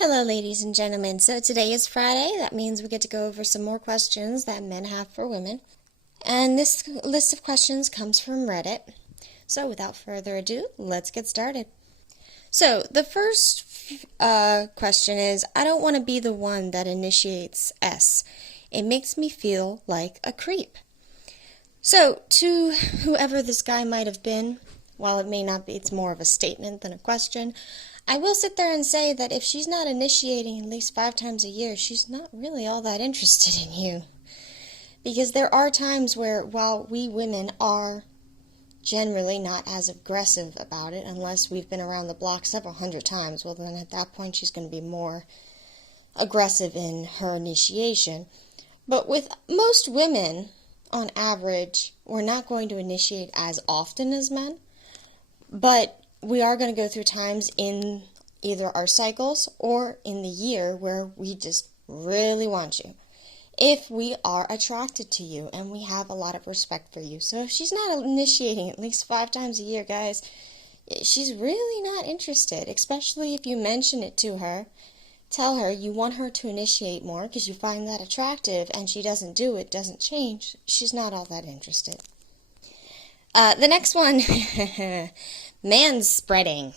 Hello, ladies and gentlemen. So today is Friday. That means we get to go over some more questions that men have for women. And this list of questions comes from Reddit. So without further ado, let's get started. So the first question is, I don't want to be the one that initiates S. It makes me feel like a creep. So to whoever this guy might have been, while it may not be, it's more of a statement than a question, I will sit there and say that if she's not initiating at least 5 times a year, she's not really all that interested in you. Because there are times where, while we women are generally not as aggressive about it, unless we've been around the block several hundred times, well then at that point she's going to be more aggressive in her initiation. But with most women, on average, we're not going to initiate as often as men, but we are going to go through times in either our cycles or in the year where we just really want you. If we are attracted to you and we have a lot of respect for you. So if she's not initiating at least 5 times a year, guys, she's really not interested, especially if you mention it to her. Tell her you want her to initiate more because you find that attractive and she doesn't do it, doesn't change. She's not all that interested. The next one, manspreading.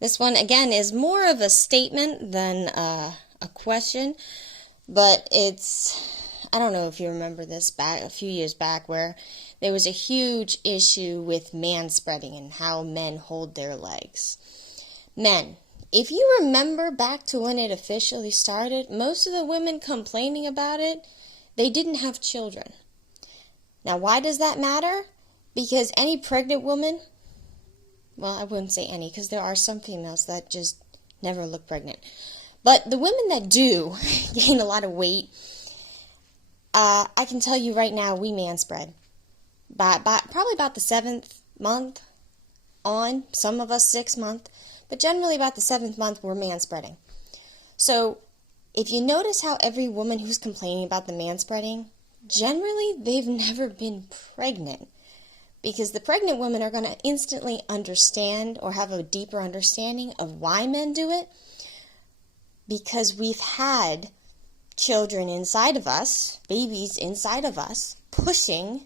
This one, again, is more of a statement than a question, but I don't know if you remember this back a few years back where there was a huge issue with manspreading and how men hold their legs. Men, if you remember back to when it officially started, most of the women complaining about it, they didn't have children. Now, why does that matter? Because any pregnant woman, well, I wouldn't say any, because there are some females that just never look pregnant. But the women that do gain a lot of weight, I can tell you right now, we manspread. Probably about the 7th month on, some of us 6th month, but generally about the 7th month we're manspreading. So if you notice how every woman who's complaining about the manspreading, generally they've never been pregnant. Because the pregnant women are going to instantly understand or have a deeper understanding of why men do it. Because we've had children inside of us, babies inside of us, pushing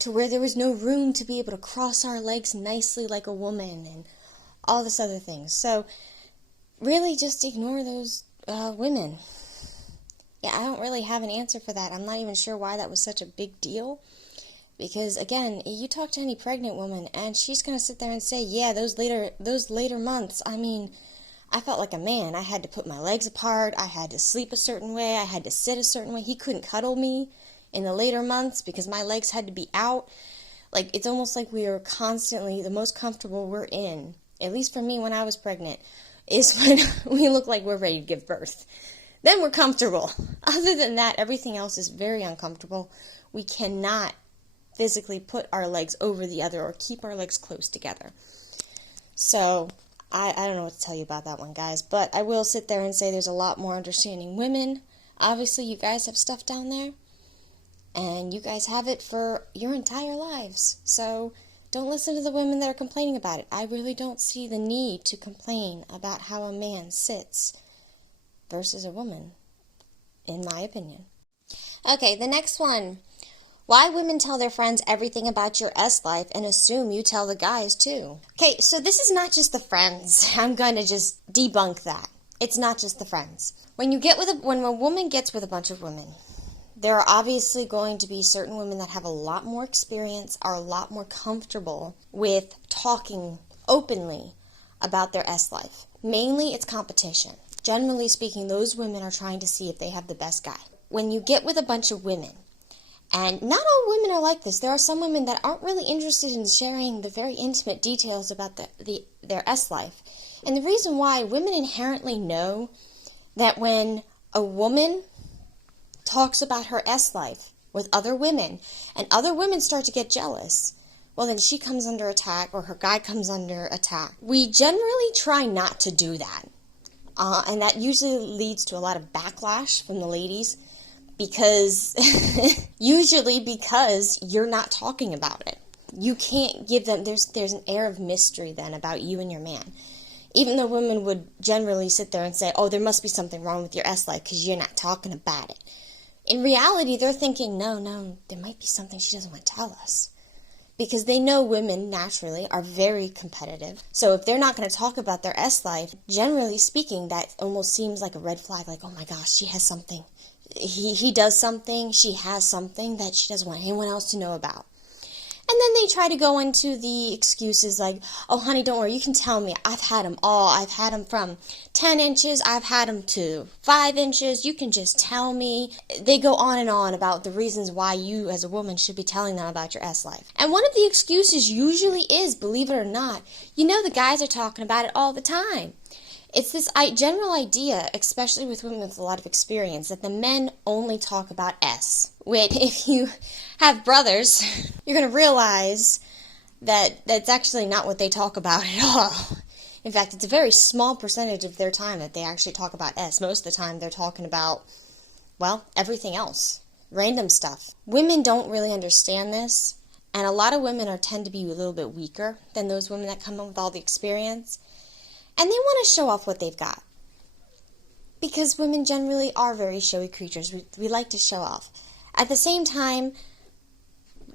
to where there was no room to be able to cross our legs nicely like a woman and all this other things. So really just ignore those women. Yeah, I don't really have an answer for that. I'm not even sure why that was such a big deal. Because, again, you talk to any pregnant woman, and she's going to sit there and say, yeah, those later months, I mean, I felt like a man. I had to put my legs apart. I had to sleep a certain way. I had to sit a certain way. He couldn't cuddle me in the later months because my legs had to be out. Like, it's almost like we are constantly, the most comfortable we're in, at least for me when I was pregnant, is when we look like we're ready to give birth. Then we're comfortable. Other than that, everything else is very uncomfortable. We cannot physically put our legs over the other or keep our legs close together. So I don't know what to tell you about that one, guys, but I will sit there and say there's a lot more understanding women. Obviously, you guys have stuff down there, and you guys have it for your entire lives. So don't listen to the women that are complaining about it. I really don't see the need to complain about how a man sits versus a woman, in my opinion. Okay, the next one. Why women tell their friends everything about your S-life and assume you tell the guys too. Okay, so this is not just the friends. I'm going to just debunk that. It's not just the friends. When a woman gets with a bunch of women, there are obviously going to be certain women that have a lot more experience, are a lot more comfortable with talking openly about their S-life. Mainly, it's competition. Generally speaking, those women are trying to see if they have the best guy. When you get with a bunch of women, and not all women are like this. There are some women that aren't really interested in sharing the very intimate details about their S-life. And the reason why, women inherently know that when a woman talks about her S-life with other women, and other women start to get jealous, well then she comes under attack, or her guy comes under attack. We generally try not to do that. And that usually leads to a lot of backlash from the ladies. Usually because you're not talking about it. You can't give them, there's an air of mystery then about you and your man. Even though women would generally sit there and say, oh, there must be something wrong with your S life because you're not talking about it. In reality, they're thinking, no, there might be something she doesn't want to tell us. Because they know women, naturally, are very competitive. So if they're not going to talk about their S life, generally speaking, that almost seems like a red flag. Like, oh my gosh, she has something. He does something, she has something that she doesn't want anyone else to know about. And then they try to go into the excuses like, oh, honey, don't worry, you can tell me. I've had them all. I've had them from 10 inches. I've had them to 5 inches. You can just tell me. They go on and on about the reasons why you as a woman should be telling them about your S life. And one of the excuses usually is, believe it or not, the guys are talking about it all the time. It's this general idea, especially with women with a lot of experience, that the men only talk about S. Which, if you have brothers, you're going to realize that that's actually not what they talk about at all. In fact, it's a very small percentage of their time that they actually talk about S. Most of the time, they're talking about, well, everything else. Random stuff. Women don't really understand this, and a lot of women tend to be a little bit weaker than those women that come in with all the experience. And they want to show off what they've got. Because women generally are very showy creatures. We like to show off. At the same time,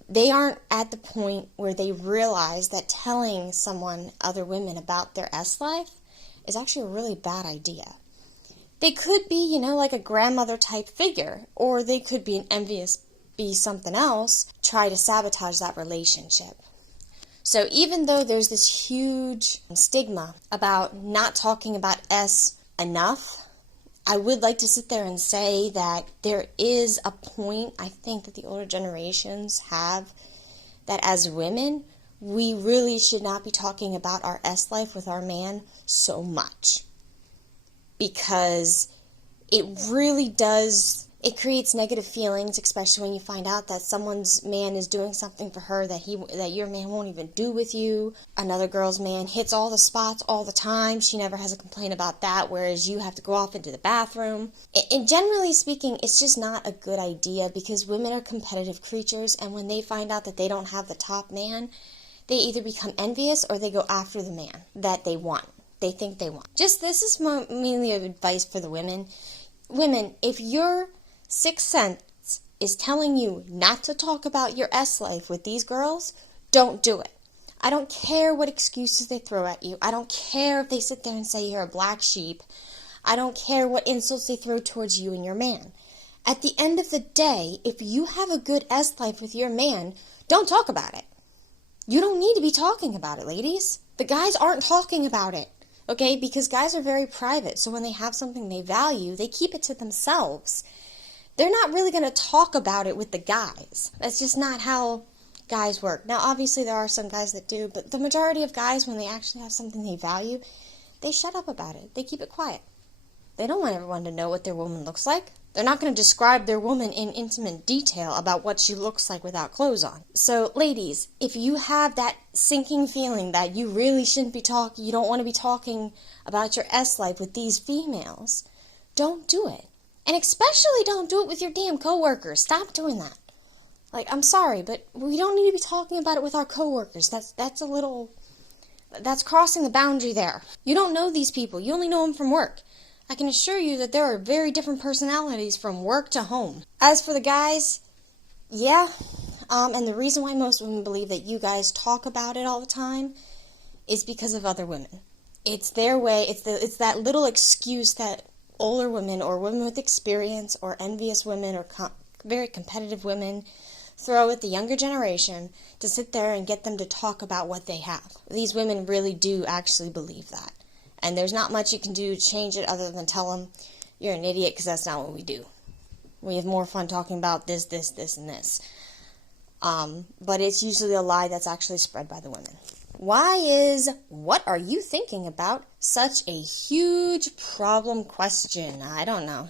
they aren't at the point where they realize that telling other women about their S life is actually a really bad idea. They could be, like a grandmother type figure, or they could be be something else, try to sabotage that relationship. So even though there's this huge stigma about not talking about S enough, I would like to sit there and say that there is a point, I think, that the older generations have, that as women, we really should not be talking about our S life with our man so much. Because it really does, it creates negative feelings, especially when you find out that someone's man is doing something for her that your man won't even do with you. Another girl's man hits all the spots all the time. She never has a complaint about that, whereas you have to go off into the bathroom. And generally speaking, it's just not a good idea because women are competitive creatures, and when they find out that they don't have the top man, they either become envious or they go after the man that they want. They think they want. This is mainly advice for the women. Women, if your sixth sense is telling you not to talk about your S life with these girls, don't do it. I don't care what excuses they throw at you. I don't care if they sit there and say you're a black sheep. I don't care what insults they throw towards you and your man. At the end of the day, if you have a good S life with your man, don't talk about it. You don't need to be talking about it, ladies. The guys aren't talking about it, okay? Because guys are very private, so when they have something they value, they keep it to themselves. They're not really going to talk about it with the guys. That's just not how guys work. Now, obviously, there are some guys that do, but the majority of guys, when they actually have something they value, they shut up about it. They keep it quiet. They don't want everyone to know what their woman looks like. They're not going to describe their woman in intimate detail about what she looks like without clothes on. So, ladies, if you have that sinking feeling that you really shouldn't be talking, you don't want to be talking about your S life with these females, don't do it. And especially don't do it with your damn coworkers. Stop doing that. Like, I'm sorry, but we don't need to be talking about it with our coworkers. That's crossing the boundary there. You don't know these people. You only know them from work. I can assure you that there are very different personalities from work to home. As for the guys, yeah, and the reason why most women believe that you guys talk about it all the time is because of other women. It's their way. It's that little excuse that older women or women with experience or envious women or very competitive women throw at the younger generation to sit there and get them to talk about what they have. These women really do actually believe that. And there's not much you can do to change it other than tell them you're an idiot because that's not what we do. We have more fun talking about this, and this. But it's usually a lie that's actually spread by the women. Why is "what are you thinking about" such a huge problem question? I don't know.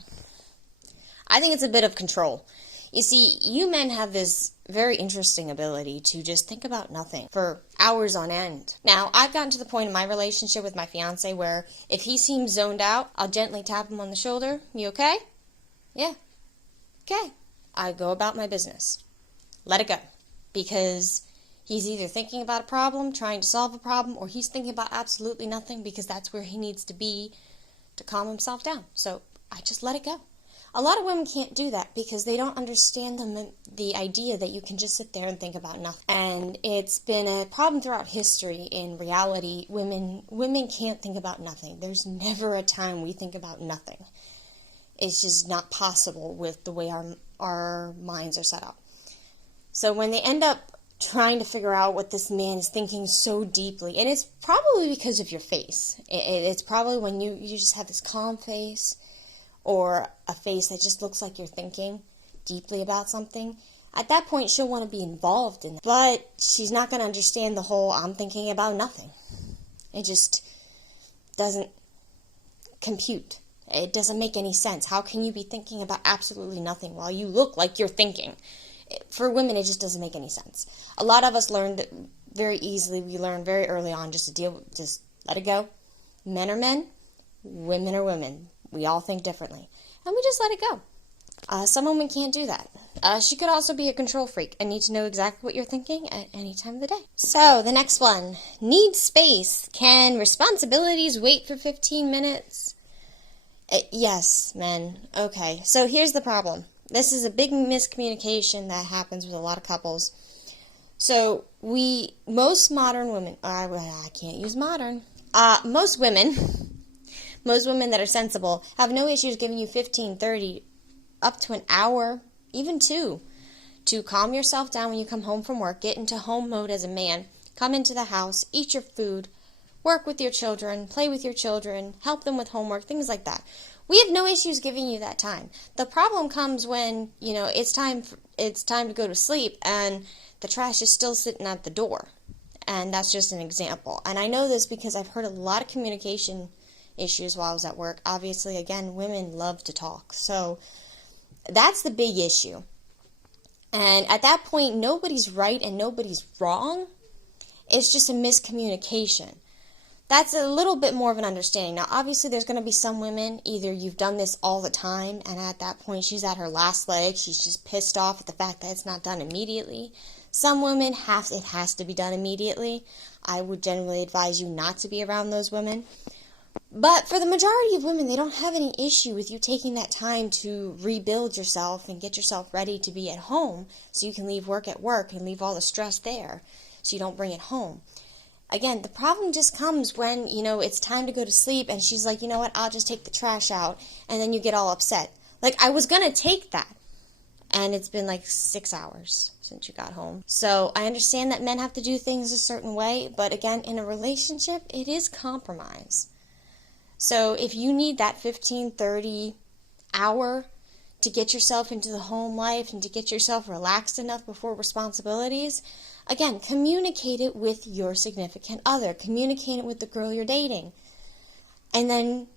I think it's a bit of control. You see, you men have this very interesting ability to just think about nothing for hours on end. Now, I've gotten to the point in my relationship with my fiance where if he seems zoned out, I'll gently tap him on the shoulder. You okay? Yeah. Okay. I go about my business. Let it go. Because He's either thinking about a problem, trying to solve a problem, or he's thinking about absolutely nothing because that's where he needs to be to calm himself down. So I just let it go. A lot of women can't do that because they don't understand the idea that you can just sit there and think about nothing. And it's been a problem throughout history. In reality, women can't think about nothing. There's never a time we think about nothing. It's just not possible with the way our minds are set up. So when they end up trying to figure out what this man is thinking so deeply, and it's probably because of your face. It's probably when you just have this calm face, or a face that just looks like you're thinking deeply about something. At that point, she'll want to be involved in it. But she's not going to understand the whole I'm thinking about nothing. It just doesn't compute. It doesn't make any sense. How can you be thinking about absolutely nothing while you look like you're thinking? For women, it just doesn't make any sense. A lot of us learned very easily. We learned very early on just let it go. Men are men, women are women. We all think differently. And we just let it go. Some women can't do that. She could also be a control freak and need to know exactly what you're thinking at any time of the day. So, the next one. Need space. Can responsibilities wait for 15 minutes? Yes, men. Okay, so here's the problem. This is a big miscommunication that happens with a lot of couples. So, most modern women, I can't use modern. Most women that are sensible have no issues giving you 15, 30, up to an hour, even 2, to calm yourself down when you come home from work, get into home mode as a man, come into the house, eat your food, work with your children, play with your children, help them with homework, things like that. We have no issues giving you that time. The problem comes when, it's time to go to sleep and the trash is still sitting at the door. And that's just an example. And I know this because I've heard a lot of communication issues while I was at work. Obviously, again, women love to talk. So that's the big issue. And at that point, nobody's right and nobody's wrong. It's just a miscommunication. That's a little bit more of an understanding. Now, obviously, there's going to be some women, either you've done this all the time, and at that point, she's at her last leg. She's just pissed off at the fact that it's not done immediately. Some women, it has to be done immediately. I would generally advise you not to be around those women. But for the majority of women, they don't have any issue with you taking that time to rebuild yourself and get yourself ready to be at home so you can leave work at work and leave all the stress there so you don't bring it home. Again, the problem just comes when, it's time to go to sleep and she's like, you know what, I'll just take the trash out, and then you get all upset. Like, I was going to take that, and it's been like 6 hours since you got home. So I understand that men have to do things a certain way, but again, in a relationship, it is compromise. So if you need that 15, 30 hour to get yourself into the home life and to get yourself relaxed enough before responsibilities, again, communicate it with your significant other. Communicate it with the girl you're dating. And then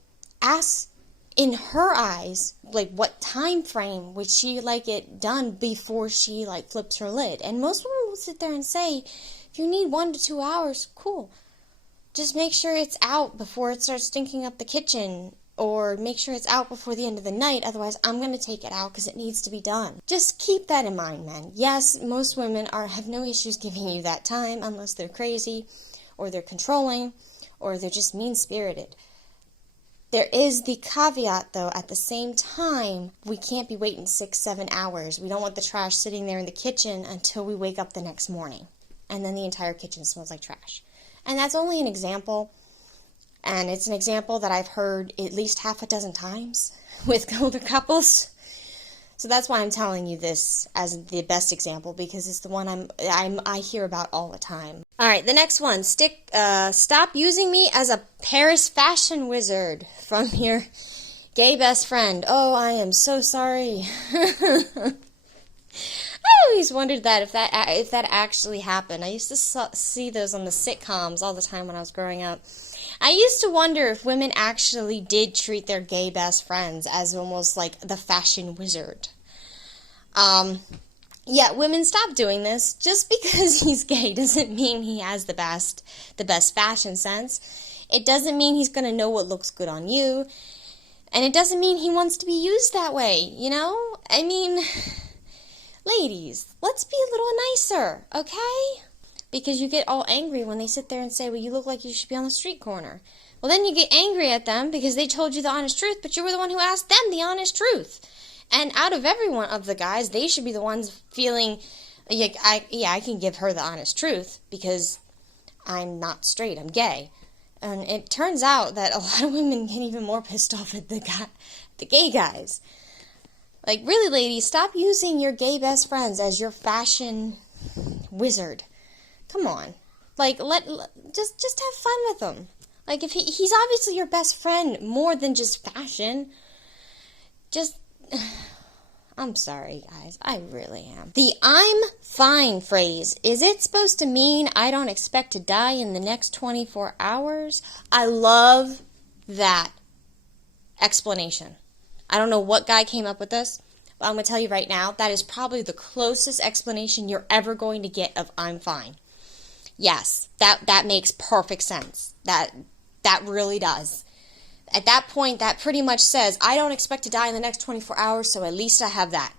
ask in her eyes, what time frame would she like it done before she flips her lid. And most women will sit there and say, if you need 1 to 2 hours, cool. Just make sure it's out before it starts stinking up the kitchen, or make sure it's out before the end of the night, otherwise I'm going to take it out because it needs to be done. Just keep that in mind, men. Yes, most women have no issues giving you that time unless they're crazy, or they're controlling, or they're just mean-spirited. There is the caveat, though, at the same time, we can't be waiting 6, 7 hours. We don't want the trash sitting there in the kitchen until we wake up the next morning, and then the entire kitchen smells like trash. And that's only an example, and it's an example that I've heard at least half a dozen times with older couples. So that's why I'm telling you this as the best example, because it's the one I hear about all the time. All right, the next one. Stop using me as a Paris fashion wizard from your gay best friend. Oh, I am so sorry. I always wondered if that actually happened. I used to see those on the sitcoms all the time when I was growing up. I used to wonder if women actually did treat their gay best friends as almost like the fashion wizard. Yeah, women, stop doing this. Just because he's gay doesn't mean he has the best fashion sense. It doesn't mean he's going to know what looks good on you. And it doesn't mean he wants to be used that way, I mean, ladies, let's be a little nicer, okay? because you get all angry when they sit there and say, well, you look like you should be on the street corner. Well, then you get angry at them because they told you the honest truth, but you were the one who asked them the honest truth. And out of every one of the guys, they should be the ones feeling, I can give her the honest truth because I'm not straight, I'm gay. And it turns out that a lot of women get even more pissed off at the gay guys. Like, really, ladies, stop using your gay best friends as your fashion wizard. Come on. Like, just have fun with him. Like, if he's obviously your best friend more than just fashion. Just, I'm sorry, guys. I really am. The I'm fine phrase, is it supposed to mean I don't expect to die in the next 24 hours? I love that explanation. I don't know what guy came up with this, but I'm going to tell you right now, that is probably the closest explanation you're ever going to get of I'm fine. Yes, that makes perfect sense. That really does. At that point, that pretty much says, I don't expect to die in the next 24 hours, so at least I have that.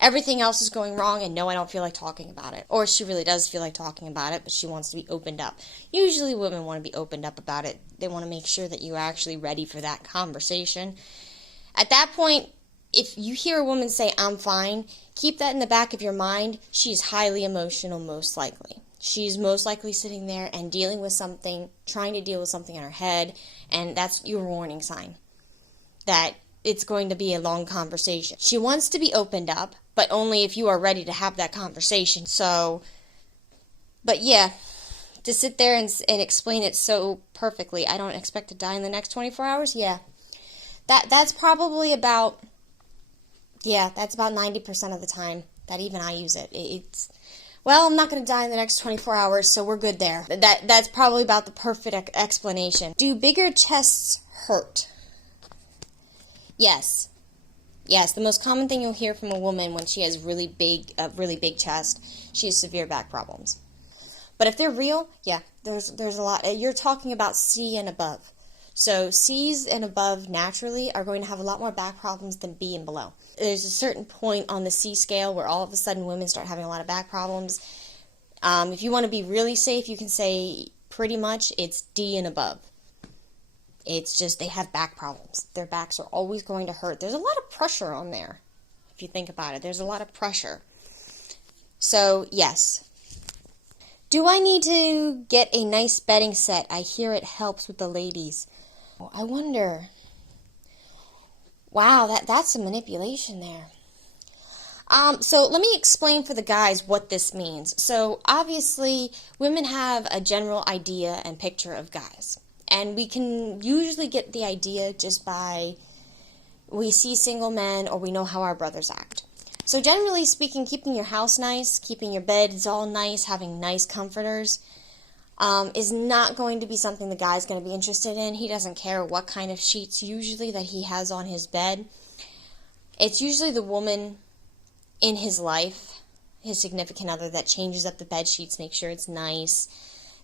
Everything else is going wrong, and no, I don't feel like talking about it. Or she really does feel like talking about it, but she wants to be opened up. Usually women want to be opened up about it. They want to make sure that you're actually ready for that conversation. At that point, if you hear a woman say, I'm fine, keep that in the back of your mind. She's highly emotional, most likely. She's most likely sitting there and dealing with something, trying to deal with something in her head, and that's your warning sign that it's going to be a long conversation. She wants to be opened up, but only if you are ready to have that conversation. So, but yeah, to sit there and explain it so perfectly, I don't expect to die in the next 24 hours, yeah. That's probably about, that's about 90% of the time that even I use it. It's, well, I'm not going to die in the next 24 hours, so we're good there. That's probably about the perfect explanation. Do bigger chests hurt? Yes. Yes, the most common thing you'll hear from a woman when she has a really big chest, she has severe back problems. But if they're real, yeah, there's a lot. You're talking about C and above. So C's and above naturally are going to have a lot more back problems than B and below. There's a certain point on the C scale where all of a sudden women start having a lot of back problems. If you want to be really safe, you can say pretty much it's D and above. It's just they have back problems. Their backs are always going to hurt. There's a lot of pressure on there, if you think about it. There's a lot of pressure. So, yes. Do I need to get a nice bedding set? I hear it helps with the ladies. I wonder. Wow, that's a manipulation there. So let me explain for the guys what this means. So obviously, women have a general idea and picture of guys. And we can usually get the idea just by we see single men or we know how our brothers act. So generally speaking, keeping your house nice, keeping your beds all nice, having nice comforters, is not going to be something the guy's going to be interested in. He doesn't care what kind of sheets usually that he has on his bed. It's usually the woman in his life, his significant other, that changes up the bed sheets, makes sure it's nice,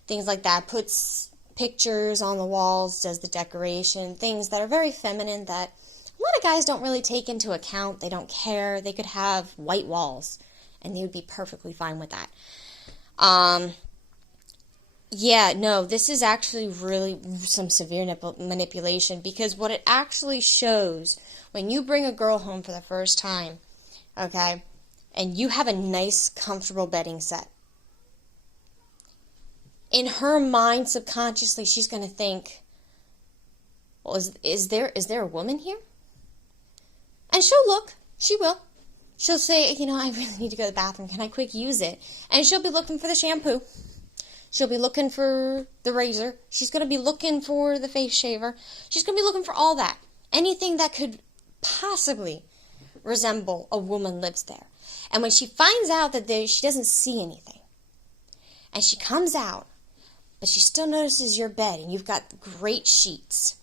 things like that, puts pictures on the walls, does the decoration, things that are very feminine that a lot of guys don't really take into account. They don't care. They could have white walls, and they would be perfectly fine with that. Yeah, no, this is actually really some severe manipulation, because what it actually shows when you bring a girl home for the first time, okay, and you have a nice, comfortable bedding set, in her mind, subconsciously, she's going to think, well, is there a woman here? And she'll look. She will. She'll say, I really need to go to the bathroom. Can I quick use it? And she'll be looking for the shampoo. She'll be looking for the razor. She's going to be looking for the face shaver. She's going to be looking for all that. Anything that could possibly resemble a woman lives there. And when she finds out that she doesn't see anything, and she comes out, but she still notices your bed, and you've got great sheets,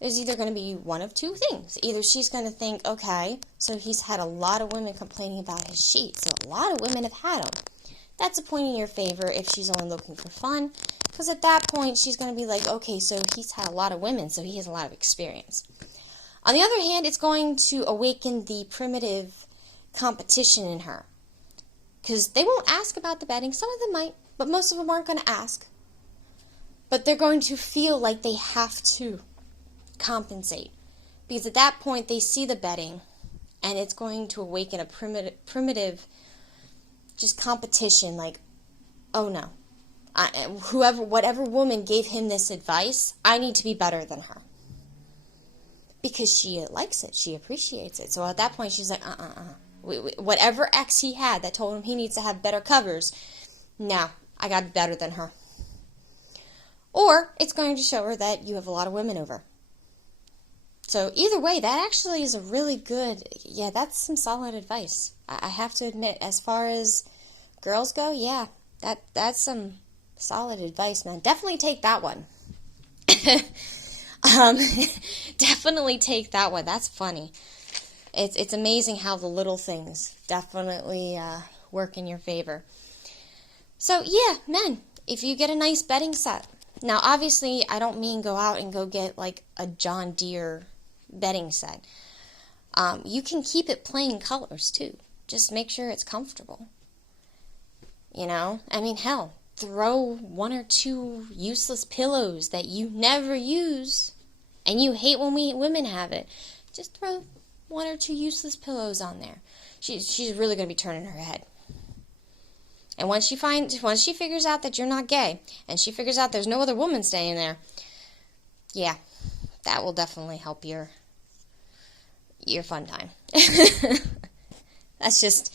there's either going to be one of two things. Either she's going to think, okay, so he's had a lot of women complaining about his sheets, so a lot of women have had them. That's a point in your favor if she's only looking for fun, because at that point, she's going to be like, okay, so he's had a lot of women, so he has a lot of experience. On the other hand, it's going to awaken the primitive competition in her. Because they won't ask about the bedding. Some of them might, but most of them aren't going to ask. But they're going to feel like they have to compensate. Because at that point, they see the bedding, and it's going to awaken a primitive just competition, like, oh no. Whatever woman gave him this advice, I need to be better than her. Because she likes it. She appreciates it. So at that point, she's like, whatever ex he had that told him he needs to have better covers, now I got better than her. Or it's going to show her that you have a lot of women over. So either way, that actually is a really good, that's some solid advice. I have to admit, as far as girls go, that's some solid advice, man. Definitely take that one. Definitely take that one. That's funny. It's amazing how the little things definitely work in your favor. So yeah, men, if you get a nice bedding set. Now, obviously, I don't mean go out and go get like a John Deere bedding set. You can keep it plain colors too. Just make sure it's comfortable. You know, I mean, hell, throw 1 or 2 useless pillows that you never use and you hate when women have it. Just throw 1 or 2 useless pillows on there. She's really going to be turning her head. And once she figures out that you're not gay, and she figures out there's no other woman staying there, yeah, that will definitely help your fun time. That's just,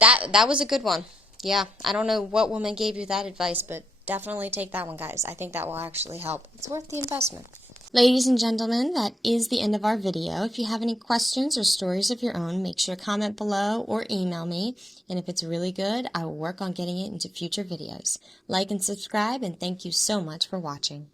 that was a good one. Yeah, I don't know what woman gave you that advice, but definitely take that one, guys. I think that will actually help. It's worth the investment. Ladies and gentlemen, that is the end of our video. If you have any questions or stories of your own, make sure to comment below or email me. And if it's really good, I will work on getting it into future videos. Like and subscribe, and thank you so much for watching.